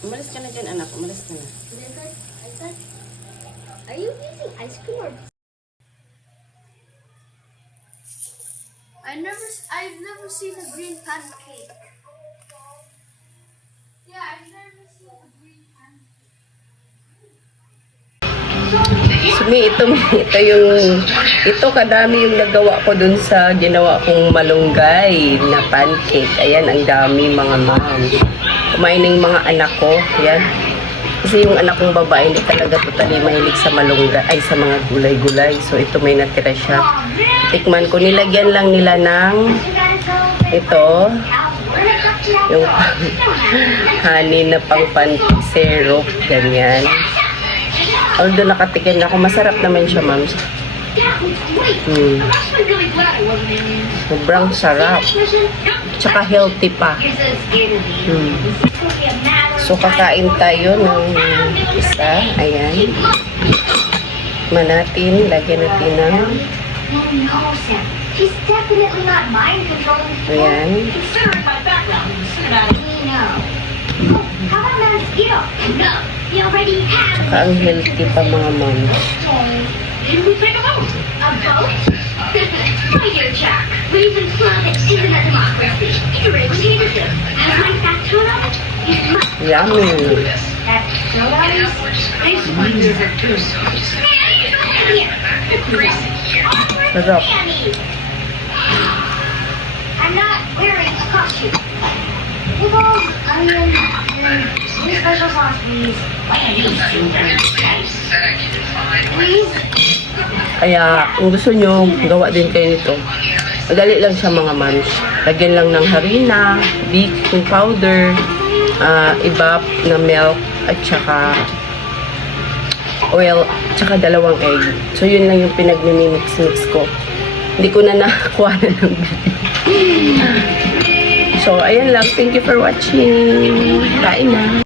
Umalis ka na dyan, anak. Umalis ka na. Are you eating ice cream or? I've never seen a green pancake. Yeah, I've never seen a green pancake. Sumi, ito kadami yung nagawa ko dun sa ginawa kong malunggay na pancake. Ayan, ang dami mga ma'am. Kumain ng mga anak ko. Ayan. Kasi yung anak kong babae hindi talaga totally mahilig sa malunggay, ay sa mga gulay-gulay. So ito may natira siya. Tikman ko, nilagyan lang nila ng ito, yung honey na pang pancake syrup, ganyan. Although nakatikin ako, masarap naman siya, ma'am. Sobrang sarap. Tsaka healthy pa. So, kakain tayo ng isa. Ayan. Manatin. Lagyan natin ng ayan. Tsaka ang healthy pa mga ma'am. My dear Jack, reasons love isn't a democracy. It's a dictatorship. I like that tuna. Yummy. That's so nice. This one is a too sweet. Sarap. I'm not wearing a costume. Pickles, onions, and some special sauce, please. Please. Kaya, kung gusto nyo, gawa din kayo nito. Madali lang siya mga mams. Lagyan lang ng harina, baking powder, ibap na milk, at saka oil, at saka 2 egg. So, yun lang yung pinag-mix ko. Hindi ko na nakakuha na ng video. So, ayan lang. Thank you for watching. Kain na.